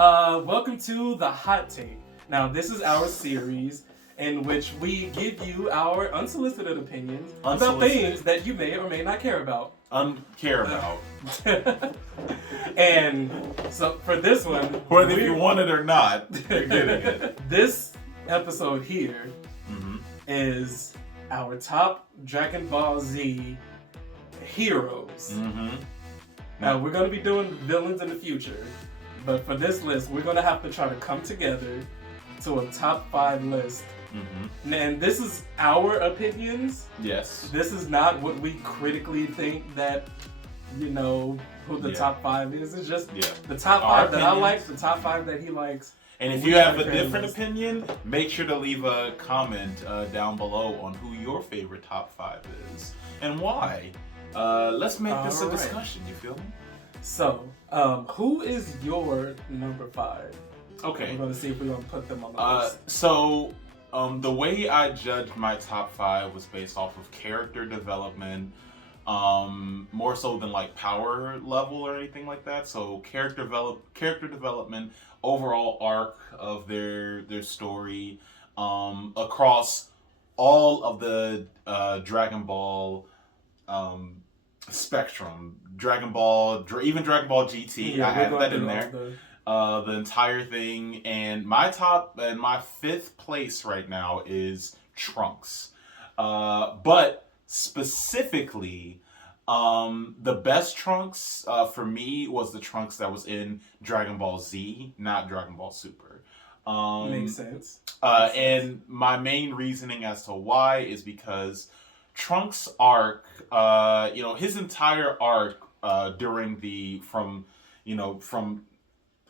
Welcome to the Hot Take. Now, this is our series in which we give you our unsolicited opinions about things that you may or may not care about. Care about. And so for this one, whether you want it or not, you're getting it. This episode here is our top Dragon Ball Z heroes. Now, we're going to be doing villains in the future, but for this list, we're going to have to try to come together to a top 5 list. And this is our opinions. Yes. This is not what we critically think that, you know, who the top 5 is. It's just the top 5 that I like, the top 5 that he likes. And if you have a different opinion, make sure to leave a comment down below on who your favorite top 5 is and why. Let's make this a discussion, you feel me? So, who is your number 5? Okay. We're going to see if we're going to put them on the list. So, the way I judged my top 5 was based off of character development, more so than like power level or anything like that. So, character development, overall arc of their story, across all of the Dragon Ball spectrum, Dragon Ball, even Dragon Ball GT. I have that in there. The entire thing, and my 5th place right now is Trunks. But specifically, the best Trunks for me was the Trunks that was in Dragon Ball Z, not Dragon Ball Super. Makes sense. And my main reasoning as to why is because Trunks' arc, his entire arc from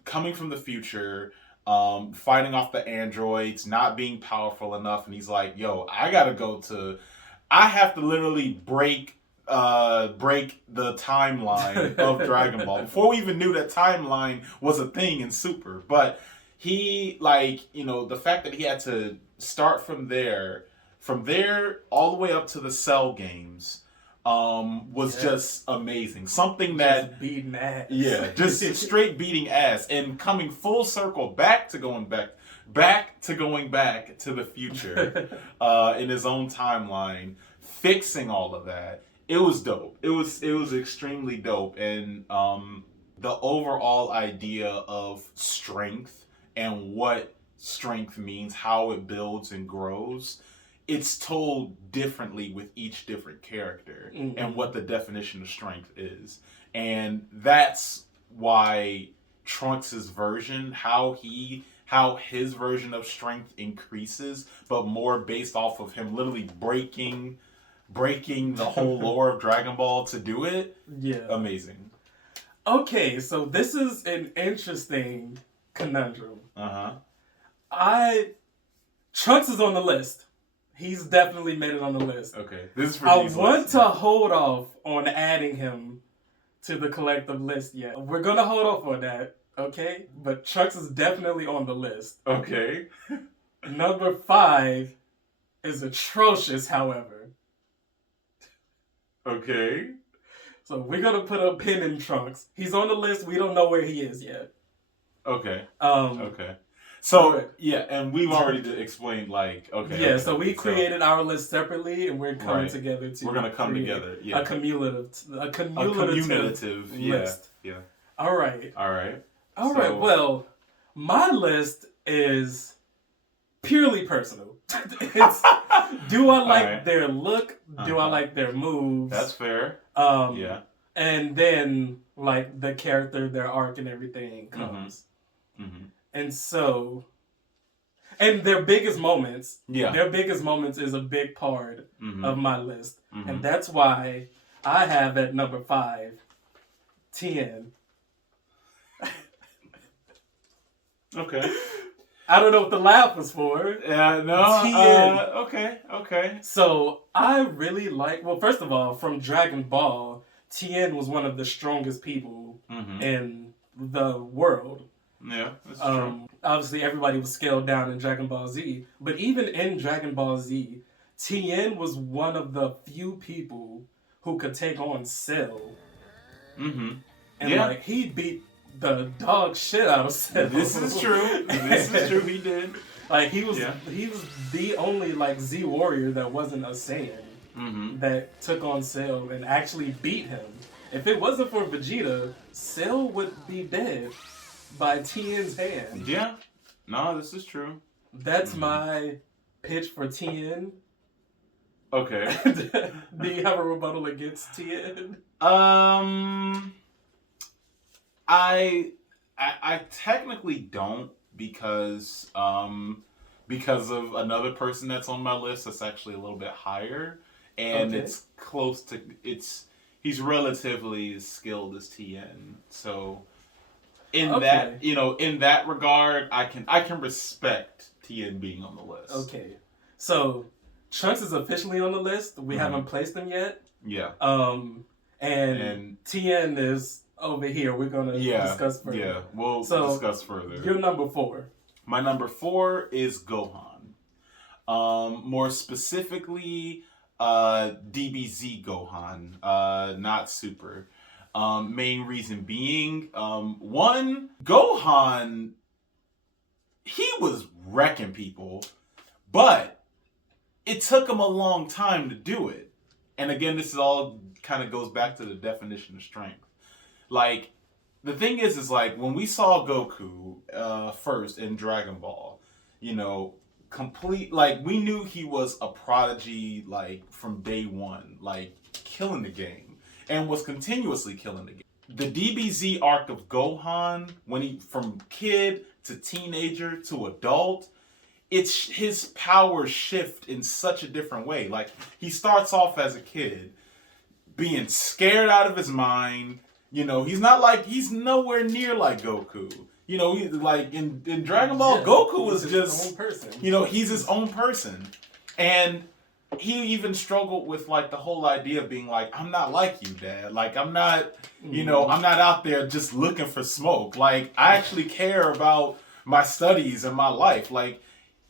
coming from the future, fighting off the androids, not being powerful enough, and he's like, yo, I have to literally break the timeline of Dragon Ball before we even knew that timeline was a thing in Super. But he, the fact that he had to start from there all the way up to the Cell games was just amazing. Something that just beating ass. Yeah, just straight beating ass and coming full circle back to going back to the future in his own timeline, fixing all of that. It was dope. It was extremely dope, and the overall idea of strength and what strength means, how it builds and grows. It's told differently with each different character and what the definition of strength is. And that's why Trunks' version, how his version of strength increases, but more based off of him literally breaking the whole lore of Dragon Ball to do it. Yeah. Amazing. Okay, so this is an interesting conundrum. Trunks is on the list. He's definitely made it on the list. Okay. This is for I want to hold off on adding him to the collective list yet. We're going to hold off on that, okay? But Trunks is definitely on the list. Okay. Number 5 is atrocious, however. Okay. So we're going to put a pin in Trunks. He's on the list. We don't know where he is yet. Okay. Okay. So, and we've already explained, so we created our list separately, and we're coming together to we're going to come together, a cumulative list. Yeah. All right. So, Well, my list is purely personal. It's, do I like their look? Do I like their moves? That's fair. And then, the character, their arc, and everything comes. And so, and their biggest moments, is a big part of my list. And that's why I have at number 5, Tien. Okay. I don't know what the laugh was for. No. Tien. Okay. So, I really first of all, from Dragon Ball, Tien was one of the strongest people in the world. Yeah, that's true. Obviously, everybody was scaled down in Dragon Ball Z, but even in Dragon Ball Z, Tien was one of the few people who could take on Cell. And he beat the dog shit out of Cell. This is true. This is true. He did. Like he was the only like Z warrior that wasn't a Saiyan that took on Cell and actually beat him. If it wasn't for Vegeta, Cell would be dead by Tien's hand. Yeah. No, this is true. That's my pitch for Tien. Okay. Do you have a rebuttal against Tien? I technically don't because of another person that's on my list that's actually a little bit higher, and it's close to he's relatively as skilled as Tien. So in that regard, I can respect Tien being on the list. Okay. So Trunks is officially on the list. We haven't placed him yet. Yeah. And Tien is over here. We're gonna discuss further. Yeah, we'll discuss further. You're number 4. My number 4 is Gohan. More specifically, DBZ Gohan, not Super. Main reason being, one, Gohan, he was wrecking people, but it took him a long time to do it. And again, this is all kind of goes back to the definition of strength. Like, the thing is like, when we saw Goku first in Dragon Ball, we knew he was a prodigy, like, from day one, like, killing the game, and was continuously killing the game. The DBZ arc of Gohan, when he, from kid to teenager to adult, it's his power shift in such a different way. Like, he starts off as a kid, being scared out of his mind. He's nowhere near like Goku. Like in Dragon Ball, Goku was just his own person. He's his own person. And he even struggled with like the whole idea of being like, I'm not like you, Dad. Like, I'm not, I'm not out there just looking for smoke. Like, I actually care about my studies and my life. Like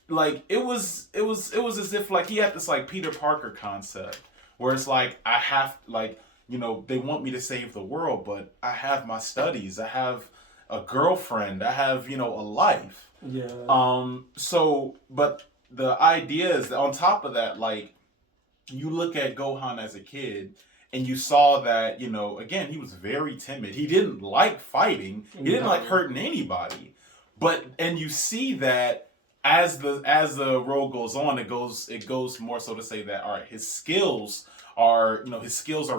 it was as if like he had this like Peter Parker concept where it's like, I have like, they want me to save the world, but I have my studies. I have a girlfriend. I have, a life. Yeah. But the idea is that on top of that, like, you look at Gohan as a kid and you saw that, again, he was very timid. He didn't like fighting. He didn't like hurting anybody. And you see that as the role goes on, it goes more so to say that, all right, his skills are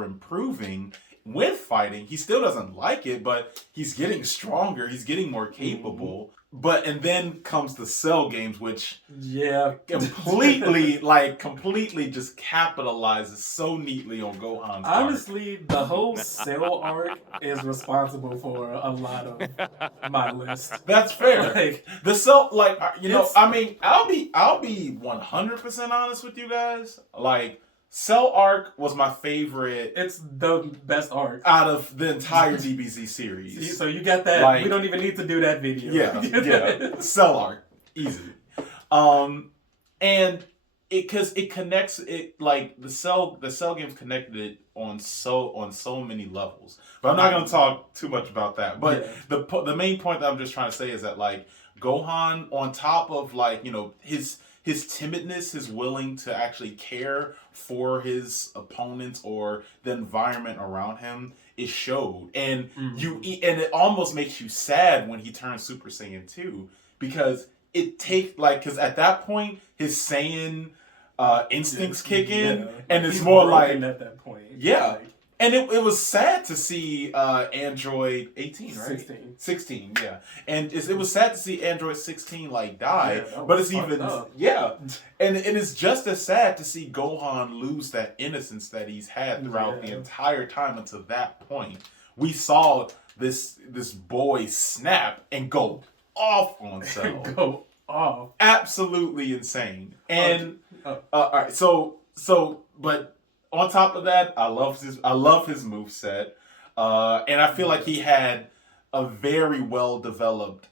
improving with fighting. He still doesn't like it, but he's getting stronger. He's getting more capable. And then comes the Cell games, which completely just capitalizes so neatly on Gohan's Honestly, the whole Cell arc is responsible for a lot of my list. That's fair. Like, the Cell, like, I'll be 100% honest with you guys. Like, Cell arc was my favorite. It's the best arc out of the entire DBZ series. See, so you got that. Like, we don't even need to do that video. Yeah. Cell arc, easy. And it connects it, like the Cell games connected it on so many levels. But I'm not going to talk too much about that. But the main point that I'm just trying to say is that, like, Gohan, on top of like his timidness, his willing to actually care for his opponents or the environment around him, is showed. And and it almost makes you sad when he turns Super Saiyan 2, because because at that point his Saiyan instincts kick in, and it's more like at that point. Yeah. And it was sad to see Android 18, right? 16, yeah. And it was sad to see Android 16 like die, but it's even and it's just as sad to see Gohan lose that innocence that he's had throughout the entire time until that point. We saw this boy snap and go off on Cell. Go off. Absolutely insane. And all right, but on top of that, I love his moveset. And I feel like he had a very well developed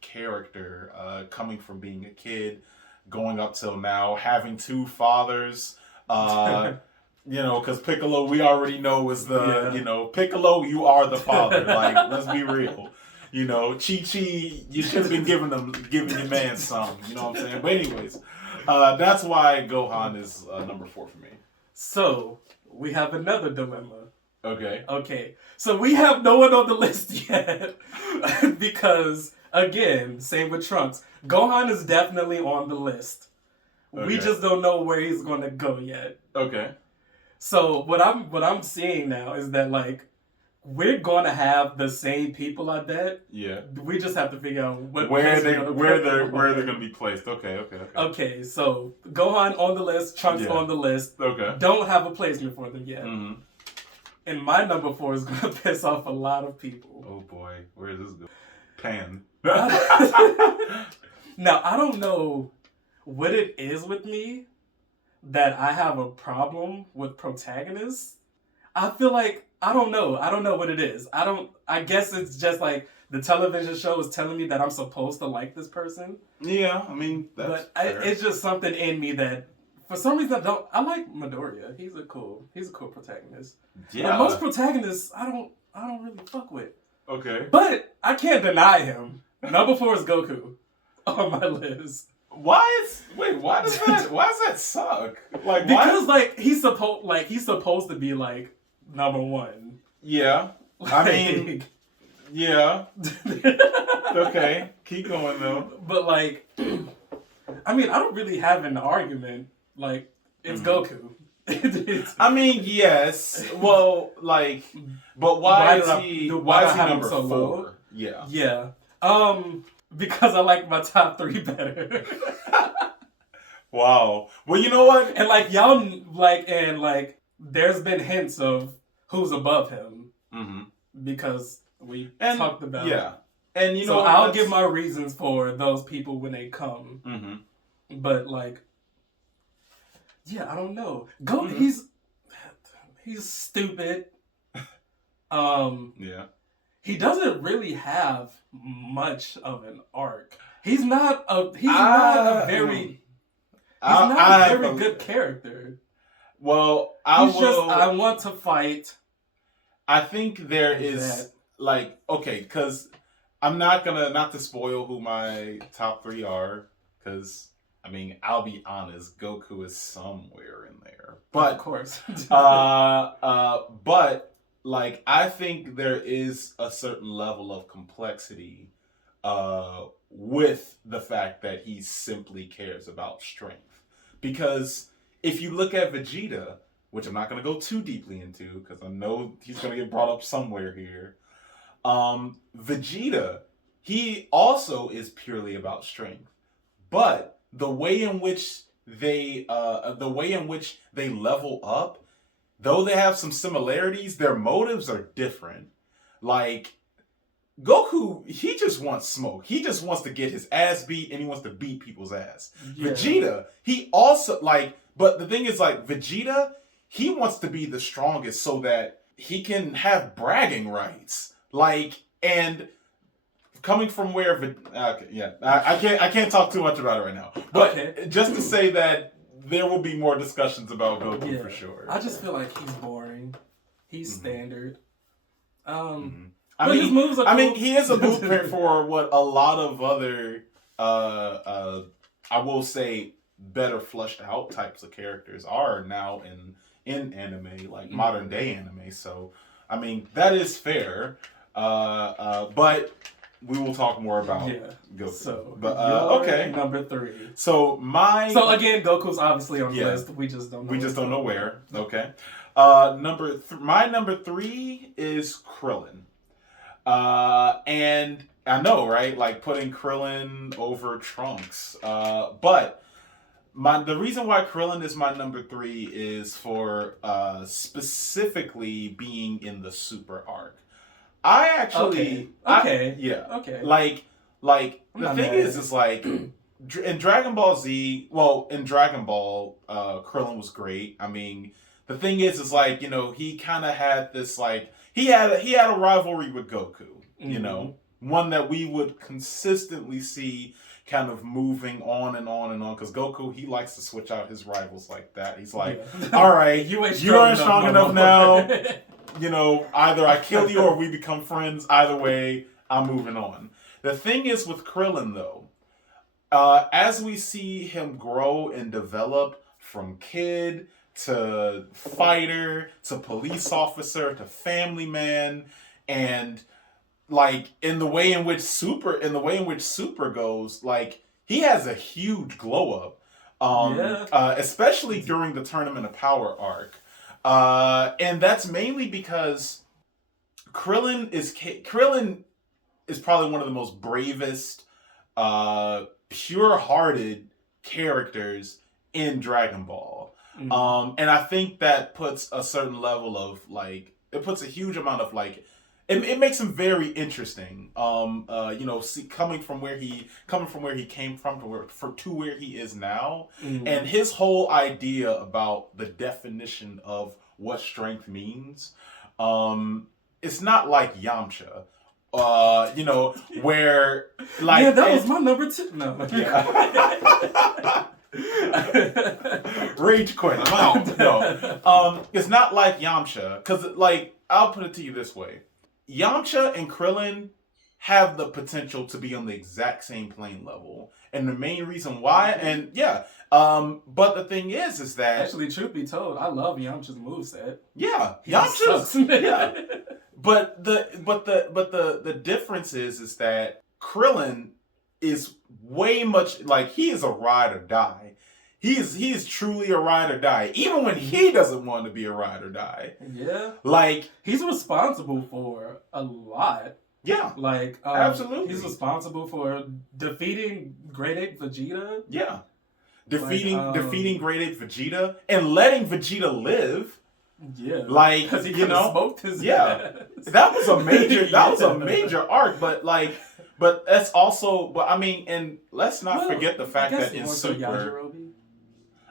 character, coming from being a kid, going up till now, having two fathers, You know, because Piccolo, we already know is Piccolo, you are the father. Like, let's be real. You know, Chi-Chi, you should have been giving your man some. You know what I'm saying? But anyways, that's why Gohan is number 4 for me. So, we have another dilemma. Okay. So we have no one on the list yet. Because, again, same with Trunks. Gohan is definitely on the list. Okay. We just don't know where he's going to go yet. Okay. So what I'm seeing now is that like we're gonna have the same people, I bet. Yeah. We just have to figure out where they're gonna be placed. Okay. Okay, so Gohan on the list, Trunks on the list. Okay. Don't have a placement for them yet. Mm-hmm. And my number 4 is gonna piss off a lot of people. Oh boy, where is this going? Pan. Now I don't know what it is with me that I have a problem with protagonists. I feel like I don't know what it is. I guess it's just like the television show is telling me that I'm supposed to like this person. Yeah, I mean that's fair. It's just something in me that for some reason I like Midoriya. He's a cool protagonist. Yeah. But most protagonists I don't really fuck with. Okay. But I can't deny him. Number 4 is Goku on my list. Why does that suck? Like because he's supposed to be like number 1. Yeah. I mean yeah. Okay. Keep going though. But like I mean I don't really have an argument. Like it's Goku. I mean yes. Well like but why is he number 4? Low? Yeah. Yeah. Because I like my top 3 better. Wow. Well, you know what? And like y'all there's been hints of who's above him. Mm-hmm. Because we talked about yeah. And you know, so I'll give my reasons for those people when they come. Mm-hmm. But like, yeah, I don't know. He's stupid. Yeah. He doesn't really have much of an arc. He's not a very good character. Well, I want to fight. I think there is like okay, because I'm not to spoil who my top 3 are, because I mean I'll be honest, Goku is somewhere in there, but of course, but. Like, I think there is a certain level of complexity with the fact that he simply cares about strength. Because if you look at Vegeta, which I'm not going to go too deeply into, because I know he's going to get brought up somewhere here. Vegeta, he also is purely about strength. But the way in which they level up, though they have some similarities, their motives are different. Like, Goku, he just wants smoke. He just wants to get his ass beat, and he wants to beat people's ass. Yeah. Vegeta, he also, but the thing is, Vegeta, he wants to be the strongest so that he can have bragging rights. And coming from where, I can't talk too much about it right now. But just to say that, there will be more discussions about Goku for sure. I just feel like he's boring. He's standard. I mean, his moves are cool. I mean, he is a blueprint for what a lot of other, I will say, better fleshed out types of characters are now in anime, like modern day anime. So, I mean, that is fair. But we will talk more about Goku. So, okay. Number 3. So again, Goku's obviously on the list. We just don't know. Where. Okay. My number 3 is Krillin. And I know, right? Like putting Krillin over Trunks. But the reason why Krillin is my number 3 is for specifically being in the Super arc. I actually okay. Like the thing is like in Dragon Ball Z, in Dragon Ball, Krillin was great. I mean, the thing is like, you know, he kind of had this like he had a rivalry with Goku, you know, one that we would consistently see kind of moving on and on and on. Because Goku, he likes to switch out his rivals like that. He's like, all right, you ain't strong enough now. You know, either I kill you or we become friends. Either way, I'm moving on. The thing is with Krillin, though, as we see him grow and develop from kid to fighter to police officer to family man, and like in the way in which Super goes, like he has a huge glow up, especially during the Tournament of Power arc, and that's mainly because Krillin is probably one of the most bravest, pure-hearted characters in Dragon Ball. Mm-hmm. And I think that puts a certain level of like, it puts a huge amount of like, it makes him very interesting. Coming from where he came from to where he is now, mm-hmm. and his whole idea about the definition of what strength means. It's not like Yamcha. Where like that was my number 2. No. Yeah. Rage quit. I'm out. No. It's not like Yamcha, because like I'll put it to you this way: Yamcha and Krillin have the potential to be on the exact same plane level, and the main reason why, and but the thing is that actually, truth be told, I love Yamcha's moveset. Yeah, Yamcha's yeah. But the difference is that Krillin is way much like, he is a ride or die. He is truly a ride or die, even when he doesn't want to be a ride or die. Yeah, like he's responsible for a lot. Yeah, like absolutely, he's responsible for defeating Great Ape Vegeta. Yeah, defeating Great Ape Vegeta and letting Vegeta live. Yeah, like he smoked his ass. That was a major arc, but that's also, but I mean, and let's not forget the fact that in Super,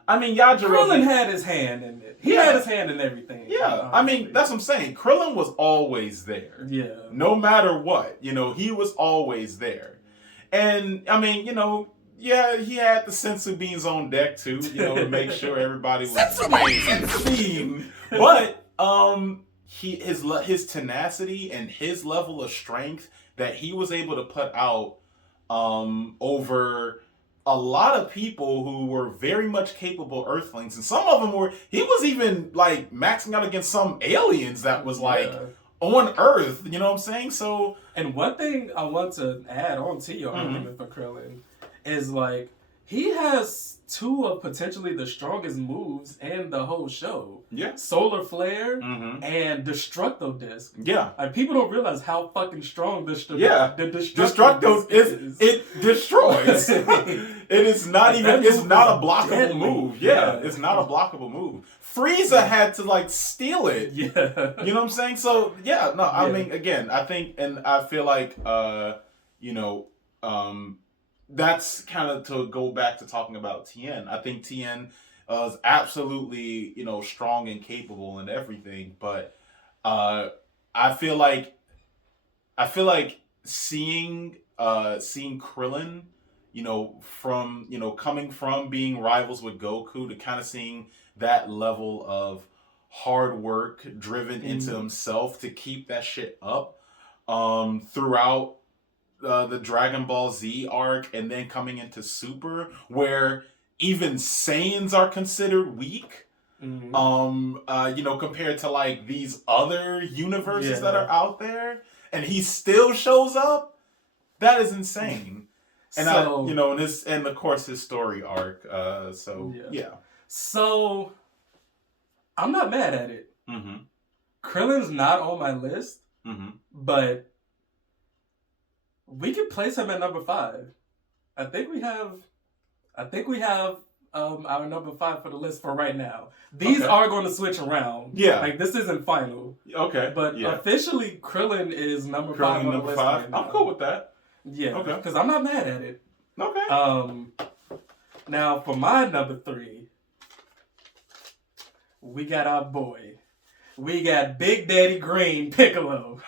I mean, Yajirobe, Krillin had his hand in it. He had his hand in everything. Yeah, I mean, that's what I'm saying. Krillin was always there. Yeah, no matter what, he was always there, and I mean, yeah, he had the sensu beans on deck too, to make sure everybody was sensu bean. But his tenacity and his level of strength that he was able to put out over a lot of people who were very much capable Earthlings, and some of them he was even like maxing out against some aliens that was like on Earth. You know what I'm saying? So, and one thing I want to add on to your argument for Krillin is like, he has 2 of potentially the strongest moves in the whole show. Yeah. Solar Flare and Destructo Disc. Yeah. Like, people don't realize how fucking strong the Destructo is. It destroys. It is not even, it's not a blockable move. Yeah, it's not a blockable move. Frieza had to like steal it. Yeah. You know what I'm saying? So, I mean, again, I think, and I feel like, that's kind of to go back to talking about Tien. I think Tien is absolutely, strong and capable and everything. But I feel like seeing Krillin, from coming from being rivals with Goku to kind of seeing that level of hard work driven into himself to keep that shit up throughout the Dragon Ball Z arc, and then coming into Super, where even Saiyans are considered weak, compared to like these other universes that are out there, and he still shows up. That is insane. And and of course his story arc. So I'm not mad at it. Mm-hmm. Krillin's not on my list, but we can place him at number 5. I think we have our number 5 for the list for right now. These are going to switch around. Yeah. Like, this isn't final. Okay. But officially, Krillin is number 5 on the list right now. I'm cool with that. Yeah. Okay. Because I'm not mad at it. Okay. Now, for my number 3, we got our boy. We got Big Daddy Green Piccolo.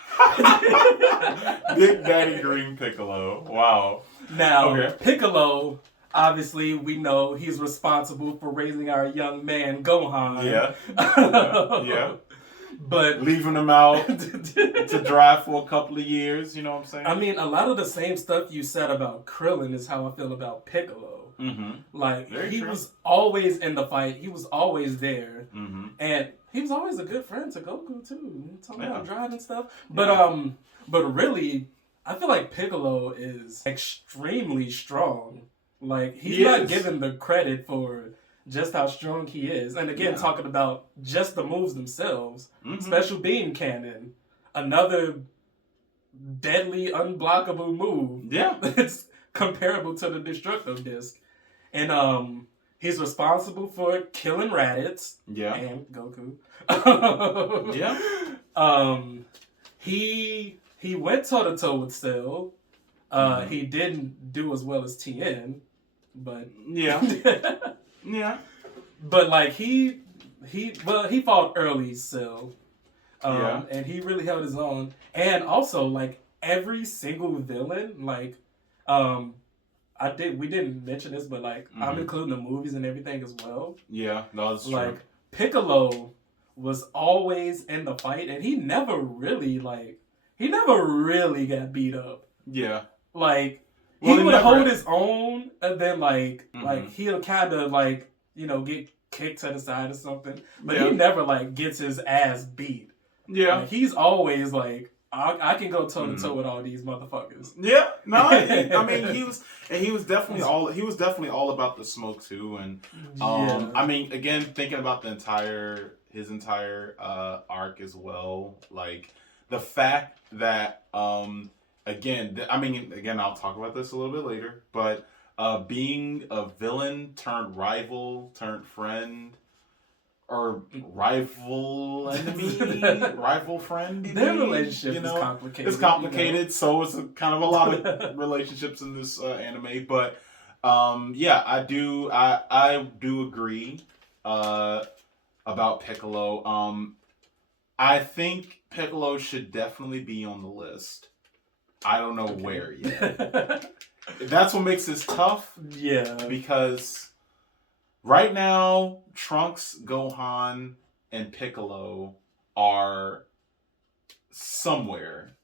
Big Daddy Green Piccolo. Wow. Now, Piccolo, obviously, we know he's responsible for raising our young man, Gohan. Yeah. But leaving him out to dry for a couple of years, you know what I'm saying? I mean, a lot of the same stuff you said about Krillin is how I feel about Piccolo. Mm-hmm. Like, Very he true. was always in the fight. He was always there. Mm-hmm. And he was always a good friend to Goku, too. Talking about drying and stuff. Yeah. But really, I feel like Piccolo is extremely strong. Like, he's not given the credit for just how strong he is. And again, talking about just the moves themselves. Mm-hmm. Special Beam Cannon. Another deadly, unblockable move. Yeah. It's comparable to the Destructo Disc. And he's responsible for killing Raditz. Yeah. And Goku. Yeah. He went toe-to-toe with Cell. He didn't do as well as Tien. But... Yeah. Yeah. But like he fought early Cell. And he really held his own. And also like every single villain, like we didn't mention this, but like I'm including the movies and everything as well. Yeah, no, that's true. Like Piccolo was always in the fight and he never really got beat up. Yeah. Like he would hold his own, and then like he'll kind of like get kicked to the side or something, but he never like gets his ass beat. Yeah, like, he's always like I can go toe to toe with all these motherfuckers. Yeah, no, I mean he was definitely all about the smoke too, and I mean again thinking about his entire arc as well, like the fact that Again, I'll talk about this a little bit later, but being a villain turned rival turned friend, or rival enemy, rival friend. Their relationship is complicated. It's complicated, so it's kind of a lot of relationships in this anime. But I do agree about Piccolo. I think Piccolo should definitely be on the list. I don't know where yet. That's what makes this tough. Yeah. Because right now, Trunks, Gohan, and Piccolo are somewhere.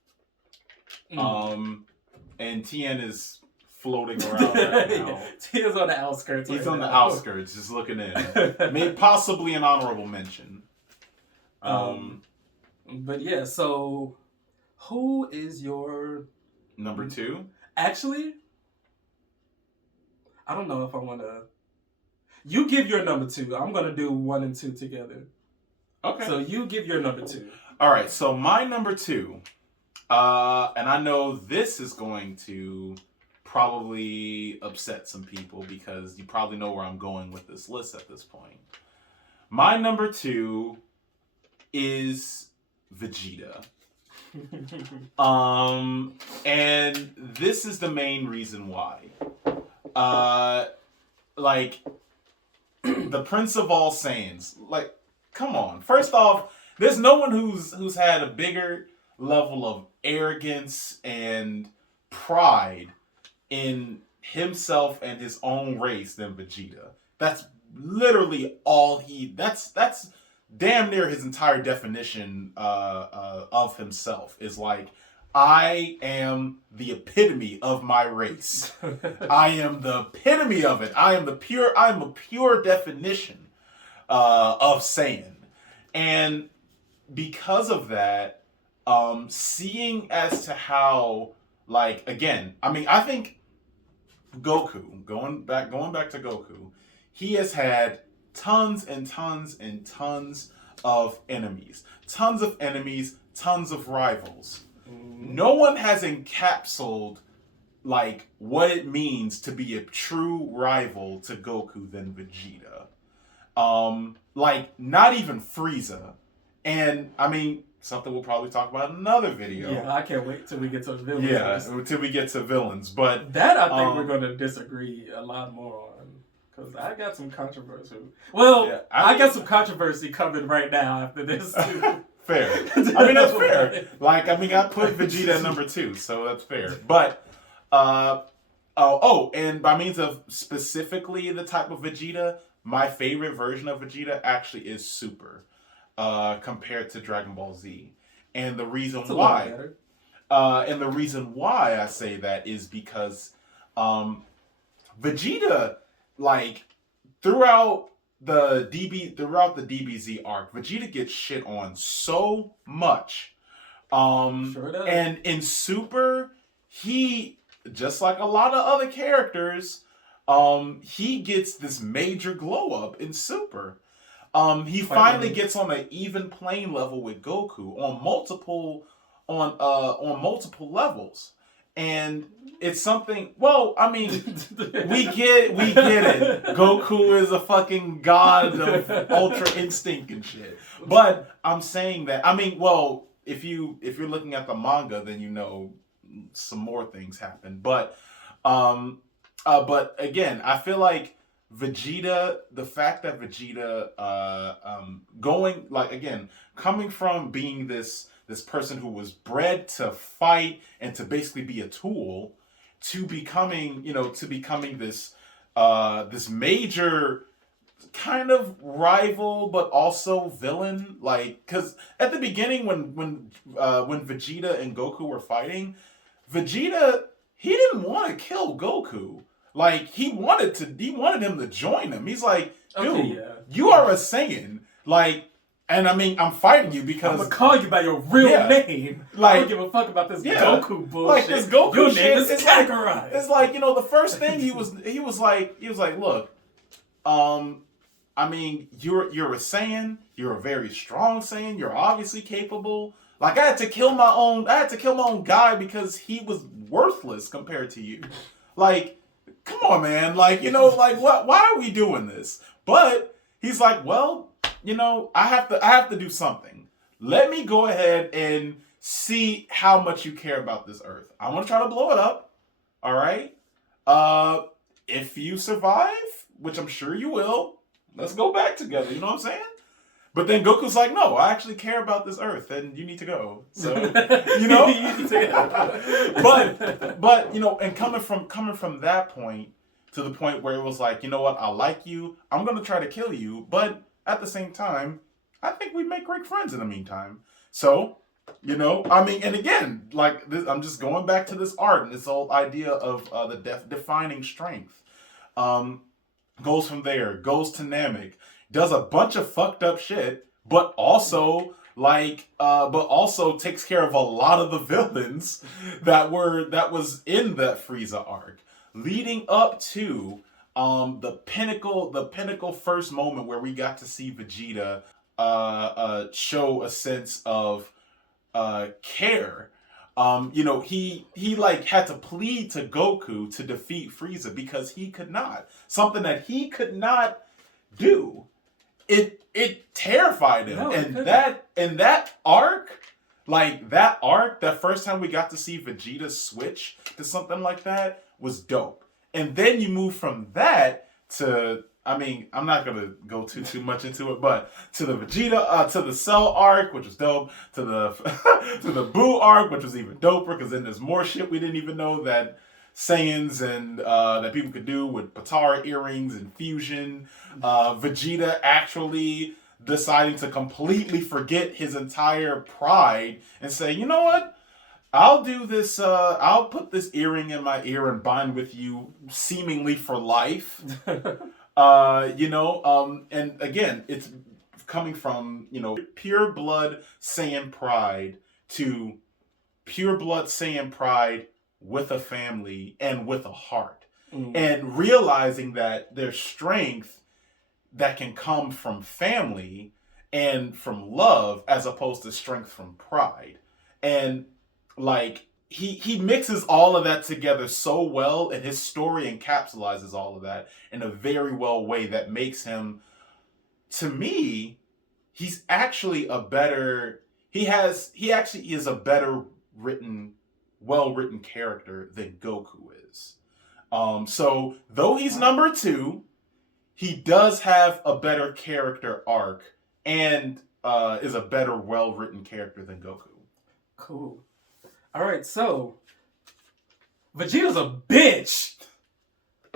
And Tien is floating around right now. Tien's on the outskirts. He's on the outskirts, just looking in. Maybe possibly an honorable mention. But yeah, so... Who is your... Number 2? Actually, I don't know if I want to... You give your number 2. I'm going to do 1 and 2 together. Okay. So you give your number 2. All right, so my number 2, and I know this is going to probably upset some people because you probably know where I'm going with this list at this point. My number 2 is Vegeta. And this is the main reason why. Like, the Prince of All Saiyans. Like, come on. First off, there's no one who's had a bigger level of arrogance and pride in himself and his own race than Vegeta. That's literally all that's damn near his entire definition of himself is like, I am the epitome of my race. I am the epitome of it. I'm a pure definition of Saiyan. And because of that, seeing as to how, like, again, I mean, I think Goku, going back to Goku, he has had tons and tons and tons of enemies. Tons of rivals. No one has encapsulated like what it means to be a true rival to Goku than Vegeta. Like not even Frieza. And I mean, something we'll probably talk about in another video. Yeah, I can't wait till we get to villains. Yeah, till we get to villains. But that I think we're going to disagree a lot more on. Because I got some controversy. Well, yeah, I got some controversy coming right now after this, too. Fair. I mean, that's fair. Like, I mean, I put Vegeta at number 2, so that's fair. But And by means of specifically the type of Vegeta, my favorite version of Vegeta actually is Super, compared to Dragon Ball Z. And the reason why, I say that is because, Vegeta, like, throughout the DBZ arc, Vegeta gets shit on so much. Sure does. And in Super, he, just like a lot of other characters, he gets this major glow up in Super. He finally gets on an even playing level with Goku on multiple levels. And it's something, well, I mean, we get it. Goku is a fucking god of Ultra Instinct and shit. But I'm saying that, I mean, well, if you're looking at the manga, then you know some more things happen. But again, I feel like Vegeta, the fact that Vegeta going, like, again, coming from being this person who was bred to fight and to basically be a tool, to becoming this this major kind of rival but also villain, like, because at the beginning when Vegeta and Goku were fighting, Vegeta, he didn't want to kill Goku. Like, he wanted him to join him. He's like, dude, you are a Saiyan. Like, and I mean, I'm fighting you because I'm gonna call you by your real name. Like, I don't give a fuck about this Goku bullshit. Like, this Goku your shit. name is Kakarot. It's like, you know, the first thing he was like, look, I mean, you're a Saiyan. You're a very strong Saiyan. You're obviously capable. Like, I had to kill my own guy because he was worthless compared to you. Like, come on, man. Like, you know, like, what? Why are we doing this? But he's like, well, you know, I have to do something. Let me go ahead and see how much you care about this Earth. I'm gonna try to blow it up. All right. If you survive, which I'm sure you will, let's go back together. You know what I'm saying? But then Goku's like, no, I actually care about this Earth, and you need to go. So, you know, but you know, and coming from that point to the point where it was like, you know what, I like you, I'm gonna try to kill you, but at the same time, I think we make great friends in the meantime. So, you know, I mean, and again, like this, I'm just going back to this art and this whole idea of the defining strength. Goes from there, goes to Namek, does a bunch of fucked up shit, but also takes care of a lot of the villains that was in that Frieza arc, leading up to the pinnacle first moment where we got to see Vegeta show a sense of care. You know, he like had to plead to Goku to defeat Frieza because he could not. Something that he could not do. It terrified him. No, that arc, that first time we got to see Vegeta switch to something like that was dope. And then you move from that to, I mean, I'm not gonna go too much into it, but to the Vegeta, to the Cell arc, which was dope, to the to the Buu arc, which was even doper, because then there's more shit we didn't even know that Saiyans and that people could do with Patara earrings and fusion. Vegeta actually deciding to completely forget his entire pride and say, you know what? I'll do this, I'll put this earring in my ear and bind with you seemingly for life. You know, and again, it's coming from, you know, pure blood Saiyan pride to pure blood Saiyan pride with a family and with a heart. And realizing that there's strength that can come from family and from love as opposed to strength from pride. And like, he mixes all of that together so well, and his story encapsulates all of that in a very well way that makes him, to me, he's actually a better, he actually is a better written, well-written character than Goku is. So though he's number 2, he does have a better character arc and is a better, well-written character than Goku. Cool. All right, so Vegeta's a bitch.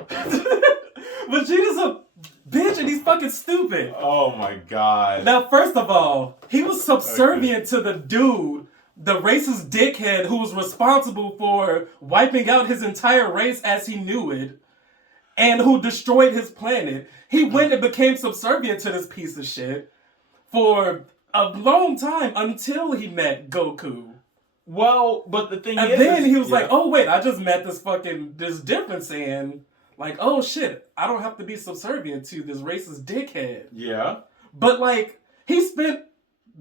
Vegeta's a bitch and he's fucking stupid. Oh my god. Now, first of all, he was subservient to the dude, the racist dickhead who was responsible for wiping out his entire race as he knew it, and who destroyed his planet. He went and became subservient to this piece of shit for a long time until he met Goku. Well, but the thing and is... And then he was like, oh wait, I just met this difference and like, oh shit, I don't have to be subservient to this racist dickhead. Yeah. But like, he spent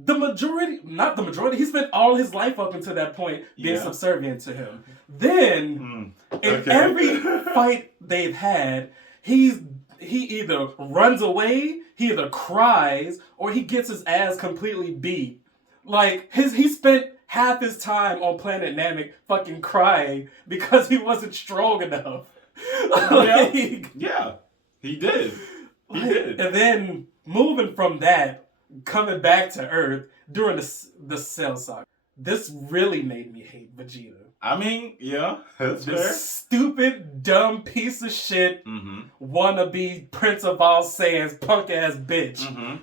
he spent all his life up until that point being subservient to him. Then, in every fight they've had, he either runs away, he either cries, or he gets his ass completely beat. Like, he spent half his time on Planet Namek fucking crying because he wasn't strong enough. Yeah, he did. He did. And then, moving from that, coming back to Earth during the Cell Saga, this really made me hate Vegeta. I mean, yeah, that's this fair. Stupid, dumb piece of shit, wannabe Prince of All Saiyans, punk ass bitch.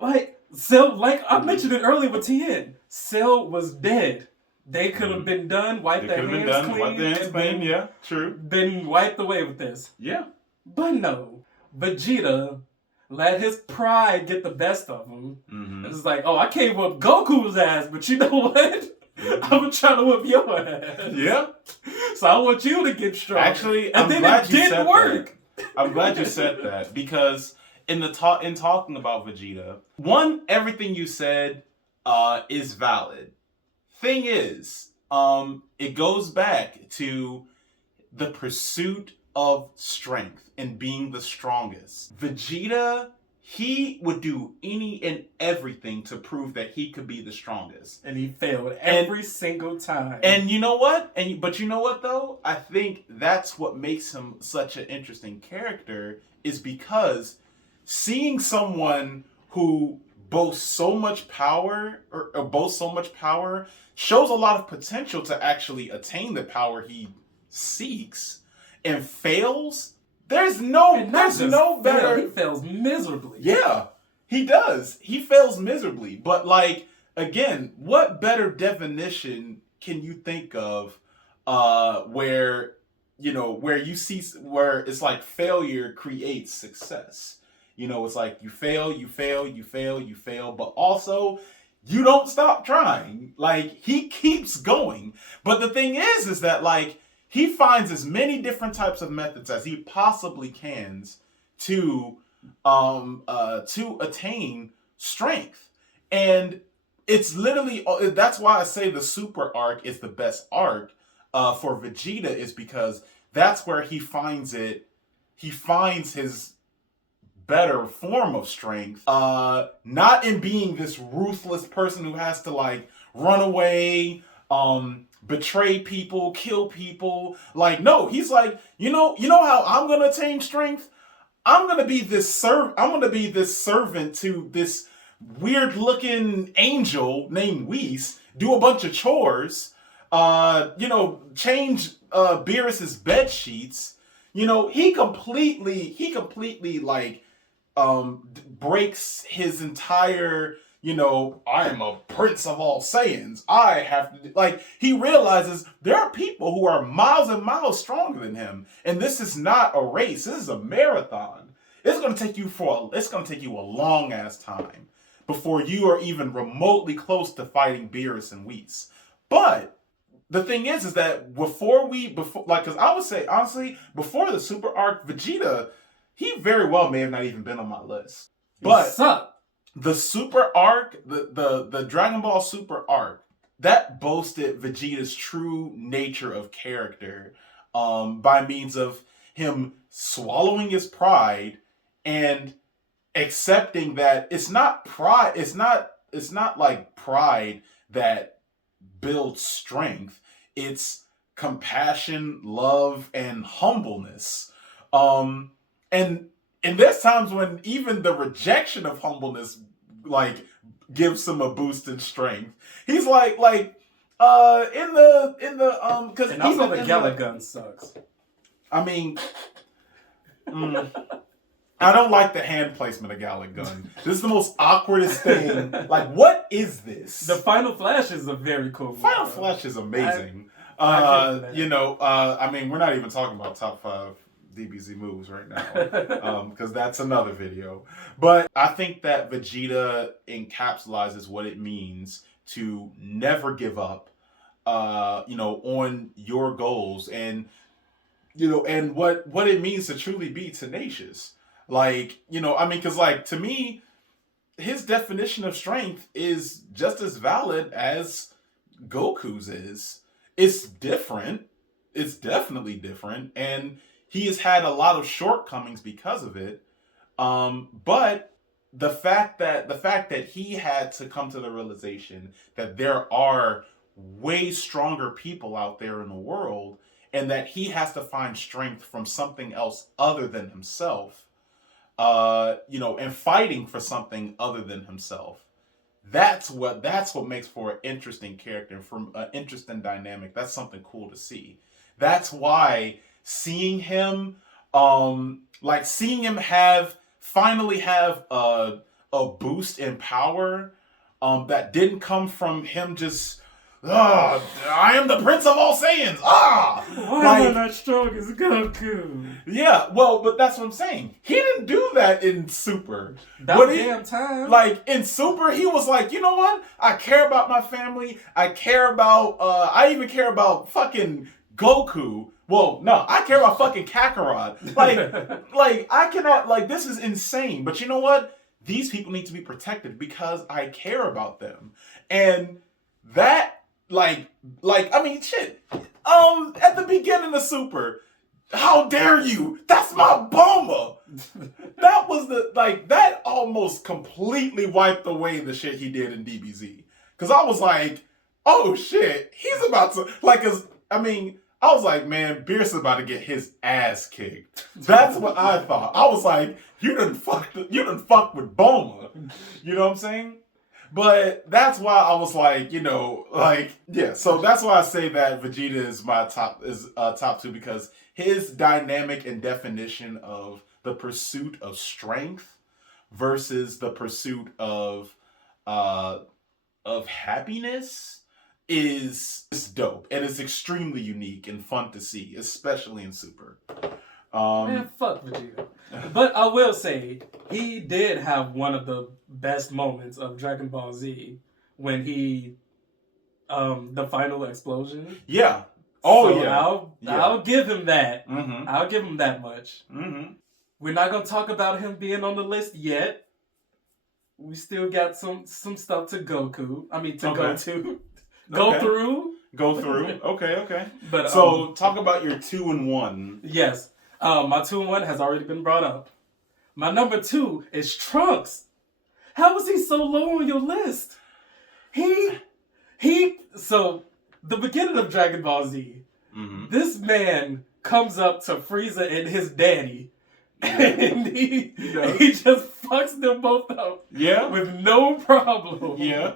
Like Cell, like I mentioned it earlier with Tien, Cell was dead. They could have been done, wiped their hands clean. Yeah, true. Been wiped away with this. Yeah. But no, Vegeta let his pride get the best of him. It's like, oh, I can't whoop Goku's ass, but you know what? I'm gonna try to whoop your ass. Yeah. So I want you to get strong. Actually, I'm glad you said that. I'm glad you said that because in talking about Vegeta, everything you said is valid. Thing is, it goes back to the pursuit of strength and being the strongest. Vegeta, he would do any and everything to prove that he could be the strongest. And he failed every single time. And you know what? But you know what though? I think that's what makes him such an interesting character is because seeing someone who boasts so much power or boasts so much power shows a lot of potential to actually attain the power he seeks and fails. There's no better. He fails miserably. Yeah, he does. He fails miserably. But like again, what better definition can you think of where you see where it's like failure creates success? You know, it's like you fail, but also you don't stop trying. Like he keeps going. But the thing is that like he finds as many different types of methods as he possibly can to attain strength. And it's literally, that's why I say the super arc is the best arc for Vegeta, is because that's where he finds his better form of strength, not in being this ruthless person who has to like run away, betray people, kill people. Like, no, he's like, you know how I'm gonna attain strength? I'm gonna be this servant to this weird looking angel named Whis, do a bunch of chores, change Beerus's bed sheets. He completely like breaks his entire, I am a prince of all Saiyans. I have to, like, he realizes there are people who are miles and miles stronger than him. And this is not a race. This is a marathon. It's going to take you a long ass time before you are even remotely close to fighting Beerus and Whis. But the thing is that because I would say, honestly, before the super arc, Vegeta, he very well may have not even been on my list. But the super arc, the Dragon Ball Super arc, that boasted Vegeta's true nature of character by means of him swallowing his pride and accepting that it's not pride, it's not like pride that builds strength. It's compassion, love, and humbleness. And there's times when even the rejection of humbleness, like, gives him a boost in strength. He's like, because and also the Gala gun sucks. I mean, I don't like the hand placement of Gallic Gun. This is the most awkwardest thing. Like, what is this? The Final Flash is a very cool movie. Final Flash is amazing. I mean, we're not even talking about top 5 DBZ moves right now, because that's another video. But I think that Vegeta encapsulates what it means to never give up, on your goals, and and what it means to truly be tenacious. Like, because like to me, his definition of strength is just as valid as Goku's is. It's different. It's definitely different, and he has had a lot of shortcomings because of it. But the fact that he had to come to the realization that there are way stronger people out there in the world, and that he has to find strength from something else other than himself, and fighting for something other than himself. That's what makes for an interesting character, and from an interesting dynamic. That's something cool to see. That's why seeing him finally have a boost in power, that didn't come from him just, I am the Prince of all Saiyans. Why am I not strong as Goku? Yeah, well, but that's what I'm saying. He didn't do that in Super. Damn time. Like, in Super, he was like, you know what? I care about my family. I even care about fucking Goku. Well, no, I care about fucking Kakarot. Like, I cannot, like, this is insane. But you know what? These people need to be protected because I care about them. And that, I mean, shit. At the beginning of Super, how dare you? That's my Bulma! That was that almost completely wiped away the shit he did in DBZ. Because I was like, oh shit, he's about to, I was like, man, Beerus is about to get his ass kicked. That's what I thought. I was like, you done fuck with Bulma. You know what I'm saying? But that's why I was like, so that's why I say that Vegeta is my top 2, because his dynamic and definition of the pursuit of strength versus the pursuit of happiness is dope, and it's extremely unique and fun to see, especially in Super. Man, fuck Vegeta. But I will say, he did have one of the best moments of Dragon Ball Z when he, the final explosion. Yeah. I'll give him that. Mm-hmm. I'll give him that much. Mm-hmm. We're not gonna talk about him being on the list yet. We still got some stuff to go through. Go through. Okay. But so talk about your 2 and 1. Yes. My 2 and 1 has already been brought up. My number 2 is Trunks. How was he so low on your list? So the beginning of Dragon Ball Z, this man comes up to Frieza and his daddy, and he just fucks them both up. Yeah. With no problem. Yeah.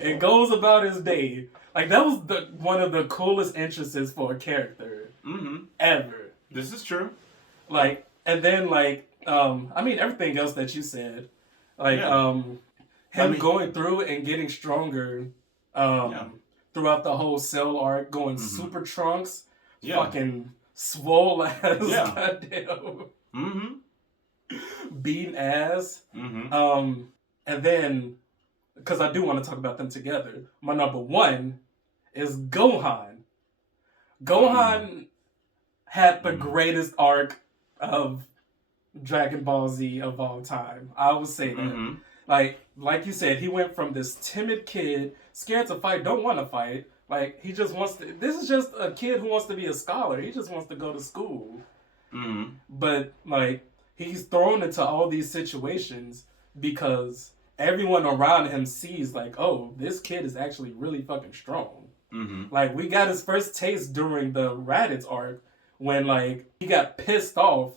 And goes about his day. Like, that was one of the coolest entrances for a character ever. This is true. Like, and then everything else that you said, going through and getting stronger, throughout the whole Cell arc, going Super Trunks, fucking swole ass, goddamn, beating ass, and then, because I do want to talk about them together, my number 1 is Gohan. Gohan had the greatest arc of Dragon Ball Z of all time. I would say that. Like you said, he went from this timid kid, scared to fight, don't want to fight. Like, he just wants to... This is just a kid who wants to be a scholar. He just wants to go to school. But, he's thrown into all these situations because everyone around him sees, oh, this kid is actually really fucking strong. We got his first taste during the Raditz arc, when, he got pissed off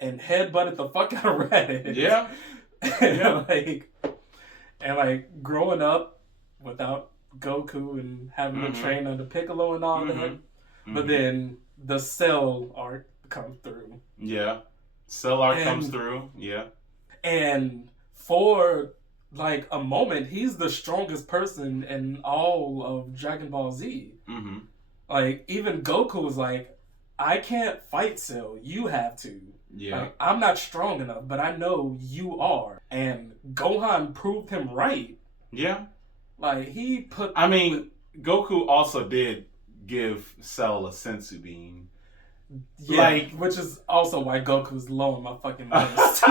and headbutted the fuck out of Raditz. Yeah. and, growing up without Goku and having to train under Piccolo and all that. But then the Cell arc come through. Yeah. Cell Arc comes through, yeah. And for like a moment, he's the strongest person in all of Dragon Ball Z. Mm-hmm. Like, even Goku was like, I can't fight Cell, you have to. Yeah. Like, I'm not strong enough, but I know you are. And Gohan proved him right. Yeah. Like, he put... I mean, Goku also did give Cell a sensu bean. Yeah, like, which is also why Goku's low on my fucking list.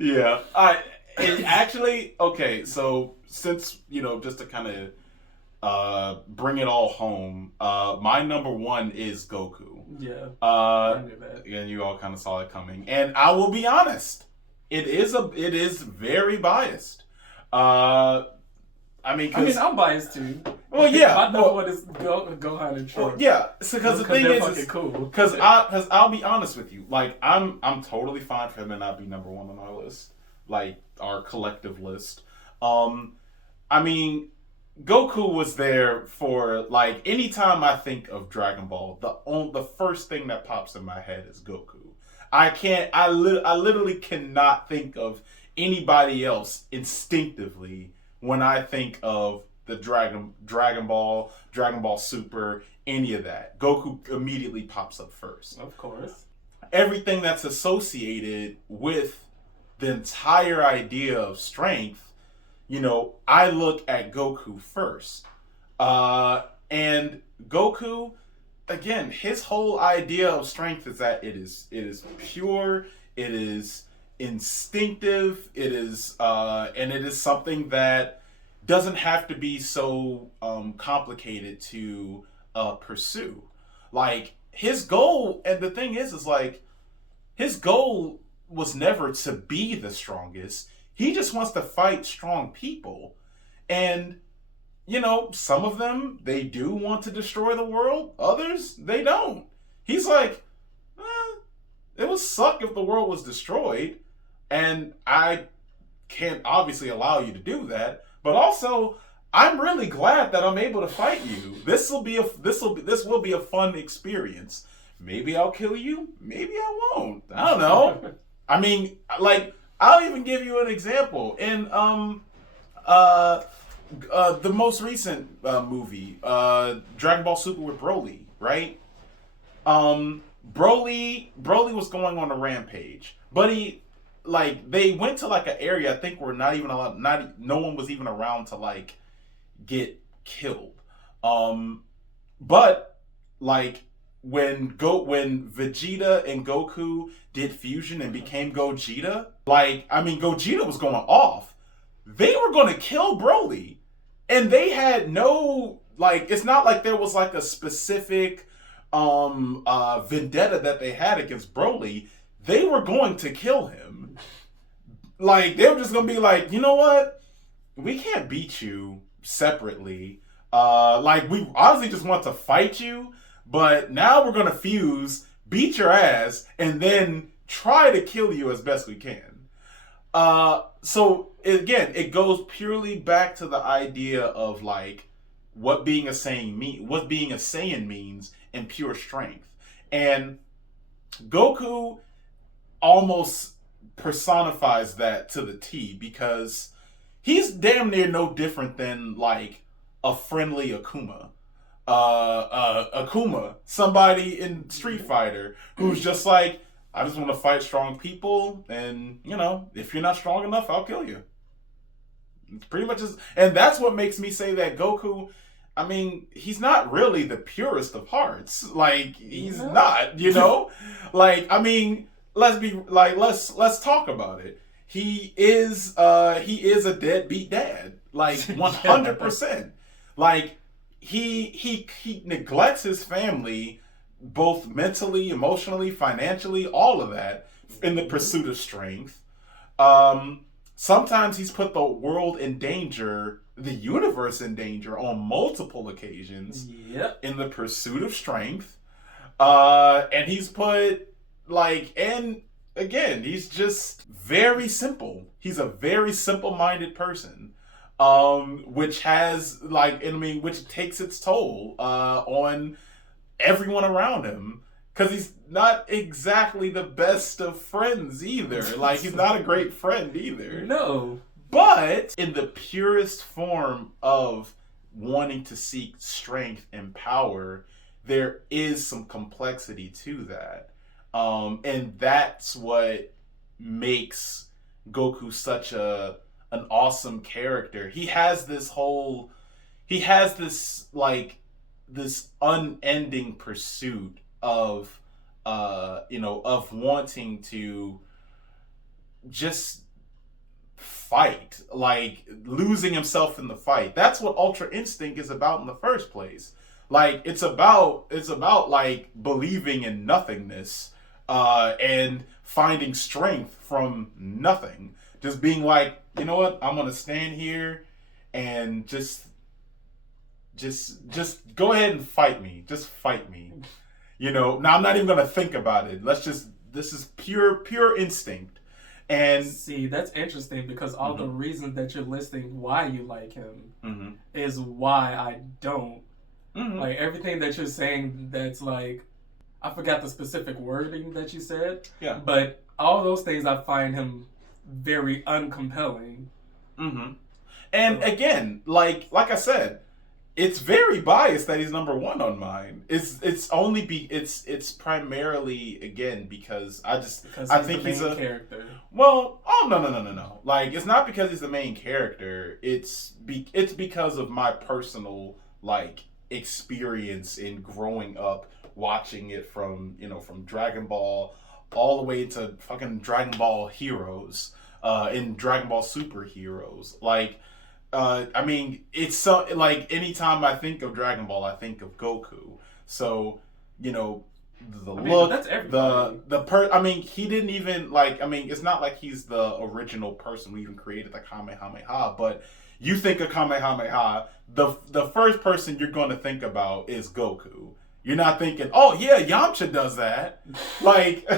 Yeah. And actually, okay, so since, just to kind of bring it all home, my number one is Goku. Yeah. I knew that. And you all kind of saw it coming. And I will be honest, it is very biased. I'm biased too. Well, yeah. My number one is Gohan and Trunks. Well, yeah. So because the thing is cool. Because I'll be honest with you, like I'm totally fine for him to not be number one on our list, like our collective list. Goku was there for, like, anytime I think of Dragon Ball, the first thing that pops in my head is Goku. I literally cannot think of anybody else instinctively when I think of the Dragon Ball, Dragon Ball Super, any of that. Goku immediately pops up first. Of course. Everything that's associated with the entire idea of strength, I look at Goku first. And Goku, again, his whole idea of strength is that it is pure, it is instinctive, it is and it is something that doesn't have to be so complicated to pursue. Like, his goal, and the thing is like, his goal was never to be the strongest. He just wants to fight strong people. And, some of them, they do want to destroy the world. Others, they don't. He's like, it would suck if the world was destroyed. And I can't obviously allow you to do that. But also, I'm really glad that I'm able to fight you. This will be a fun experience. Maybe I'll kill you. Maybe I won't. I don't know. I mean, like, I'll even give you an example. In the most recent movie, Dragon Ball Super with Broly, right? Broly was going on a rampage, but they went to like an area I think where no one was even around to like get killed. But like when Vegeta and Goku did fusion and became Gogeta, Gogeta was going off. They were going to kill Broly, and they had no, like, it's not like there was like a specific vendetta that they had against Broly. They were going to kill him. Like, they were just going to be like, you know what? We can't beat you separately. We honestly just want to fight you, but now we're going to fuse, beat your ass, and then try to kill you as best we can. So again, it goes purely back to the idea of like what being a Saiyan means in pure strength. And Goku almost personifies that to the T, because he's damn near no different than like a friendly Akuma. Akuma, somebody in Street Fighter who's just like, I just want to fight strong people, and if you're not strong enough, I'll kill you. It's pretty much and that's what makes me say that Goku, he's not really the purest of hearts. Like, he's not, let's talk about it. He is a deadbeat dad, like 100%. Like, he neglects his family, both mentally, emotionally, financially, all of that, in the pursuit of strength. Sometimes he's put the world in danger, the universe in danger on multiple occasions. Yep. In the pursuit of strength. And he's put, and again, he's just very simple. He's a very simple-minded person. Which has, which takes its toll on everyone around him. Because he's not exactly the best of friends either. Like, he's not a great friend either. No. But in the purest form of wanting to seek strength and power, there is some complexity to that. And that's what makes Goku such an awesome character. He has this this unending pursuit of of wanting to just fight, like losing himself in the fight. That's what Ultra Instinct is about in the first place. Like it's about like believing in nothingness and finding strength from nothing. Just being like, you know what, I'm gonna stand here and just go ahead and fight me. Just fight me. Now I'm not even gonna think about it. This is pure instinct. And see, that's interesting because all the reasons that you're listing why you like him is why I don't. Like everything that you're saying, that's like, I forgot the specific wording that you said. Yeah. But all those things, I find him very uncompelling. And again, like I said, it's very biased that he's number one on mine. It's primarily again because I think he's a character. Well, no. Like it's not because he's the main character. It's because of my personal like experience in growing up watching it from Dragon Ball all the way to fucking Dragon Ball Heroes and Dragon Ball Super Heroes. Like I mean, it's so like anytime I think of Dragon Ball, I think of Goku. So, I mean, he didn't even it's not like he's the original person who even created the Kamehameha, but you think of Kamehameha, the first person you're going to think about is Goku. You're not thinking, oh yeah, Yamcha does that. Like,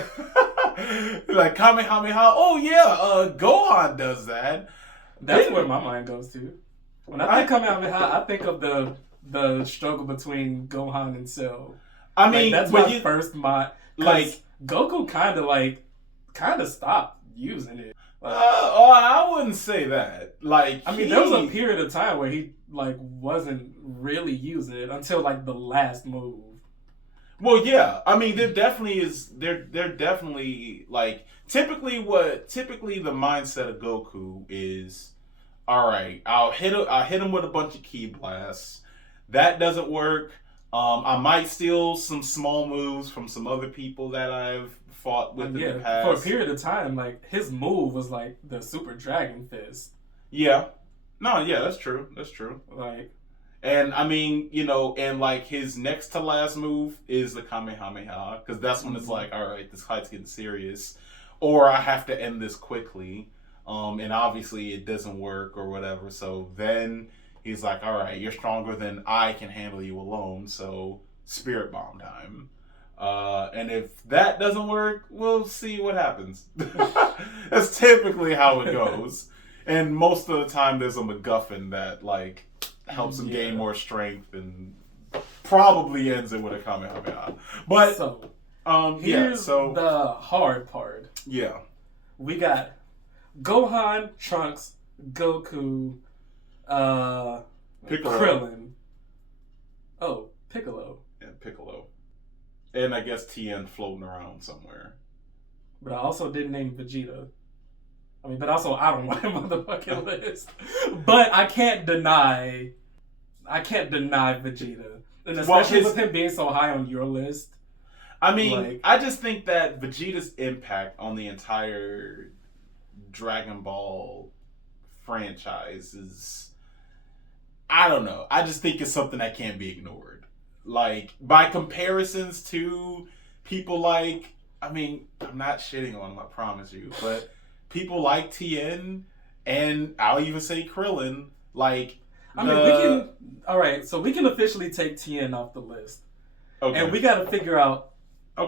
like Kamehameha, oh yeah, Gohan does that. That's where my mind goes to. When I think Kamehameha, I think of the struggle between Gohan and Cell. I mean, that's my first mind. Like Goku kind of stopped using it. Like, I wouldn't say that. Like, I mean, there was a period of time where he like wasn't really using it until like the last move. Well, yeah. I mean, there definitely is. They're definitely like typically the mindset of Goku is, all right, I'll hit him with a bunch of ki blasts. That doesn't work. I might steal some small moves from some other people that I've fought with in the past. For a period of time, like his move was like the Super Dragon Fist. Yeah. No, yeah, that's true. That's true. Like, and I mean, and like his next to last move is the Kamehameha, because that's when it's like, all right, this fight's getting serious, or I have to end this quickly. And obviously it doesn't work or whatever. So then he's like, all right, you're stronger than I can handle you alone. So Spirit Bomb time. And if that doesn't work, we'll see what happens. That's typically how it goes. And most of the time there's a MacGuffin that like helps him gain more strength and probably ends it with a Kamehameha. But here's the hard part. Yeah. We got Gohan, Trunks, Goku, Piccolo. Krillin. Oh, Piccolo. And Piccolo. And I guess Tien floating around somewhere. But I also didn't name Vegeta. I mean, but also I don't want him on the fucking list. But I can't deny Vegeta. And especially with him being so high on your list. I mean, I just think that Vegeta's impact on the entire Dragon Ball franchise is, I don't know. I just think it's something that can't be ignored. Like, by comparisons to people like, I mean, I'm not shitting on him, I promise you, but people like Tien, and I'll even say Krillin, like, alright, so we can officially take Tien off the list. Okay. And we gotta figure out we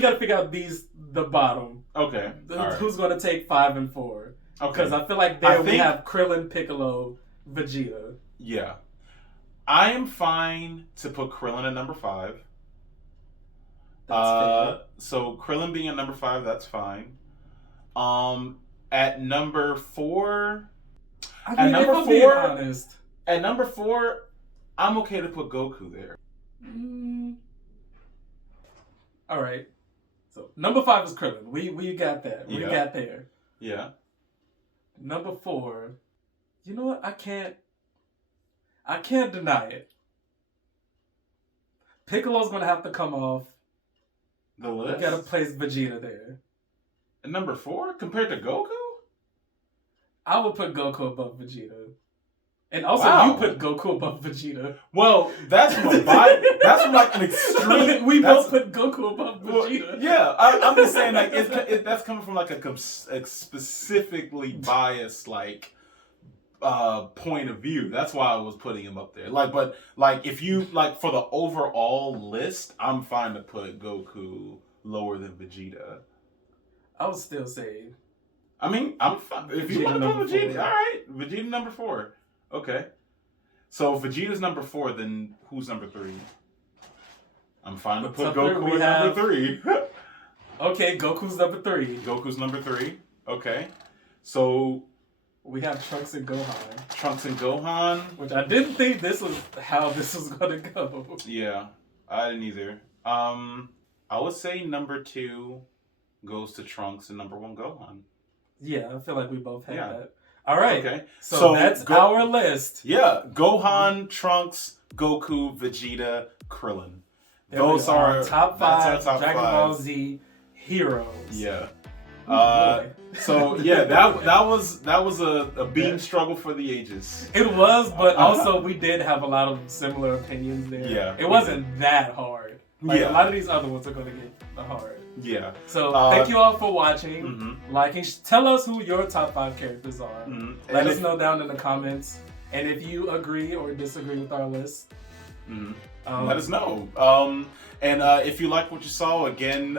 gotta figure out the bottom. Okay. Who's gonna take 5 and 4. Okay. Because I feel like we have Krillin, Piccolo, Vegeta. Yeah. I am fine to put Krillin at number 5. So Krillin being at number 5, that's fine. At number 4, I mean, if I'm being honest, at number 4, I'm okay to put Goku there. All right. So number 5 is Krillin. We got that. We got there. Yeah. Number 4. You know what? I can't deny it. Piccolo's gonna have to come off the list. We gotta place Vegeta there. At number 4 compared to Goku? I would put Goku above Vegeta. And also, you put Goku above Vegeta. Well, that's from like an extreme. We both put Goku above Vegeta. Well, yeah, I'm just saying like that's coming from like a specifically biased like point of view. That's why I was putting him up there. Like, but like if you like for the overall list, I'm fine to put Goku lower than Vegeta. I would still say. I mean, I'm fine if you want to put Vegeta. 4. All right, Vegeta number 4. Okay. So if Vegeta's number 4, then who's number 3? I'm fine to put Goku at number 3. Okay, Goku's number 3. Goku's number 3. Okay. So we have Trunks and Gohan. Trunks and Gohan. Which I didn't think this was how this was gonna go. Yeah, I didn't either. I would say number 2 goes to Trunks and number 1 Gohan. Yeah, I feel like we both had that. All right. Okay. So that's our list. Yeah. Gohan, Trunks, Goku, Vegeta, Krillin. Those are top 5 Dragon Ball Z heroes. Yeah. So yeah, that was a beam struggle for the ages. It was, but also we did have a lot of similar opinions there. Yeah. It wasn't that hard. Like, a lot of these other ones are going to get hard. Yeah. So thank you all for watching. Liking. Tell us who your top 5 characters are. Let us know down in the comments. And if you agree or disagree with our list, let us know. And if you like what you saw, again,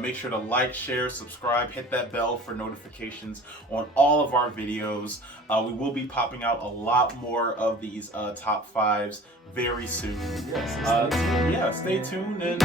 make sure to like, share, subscribe, hit that bell for notifications on all of our videos. We will be popping out a lot more of these top 5s very soon. Yes, stay tuned and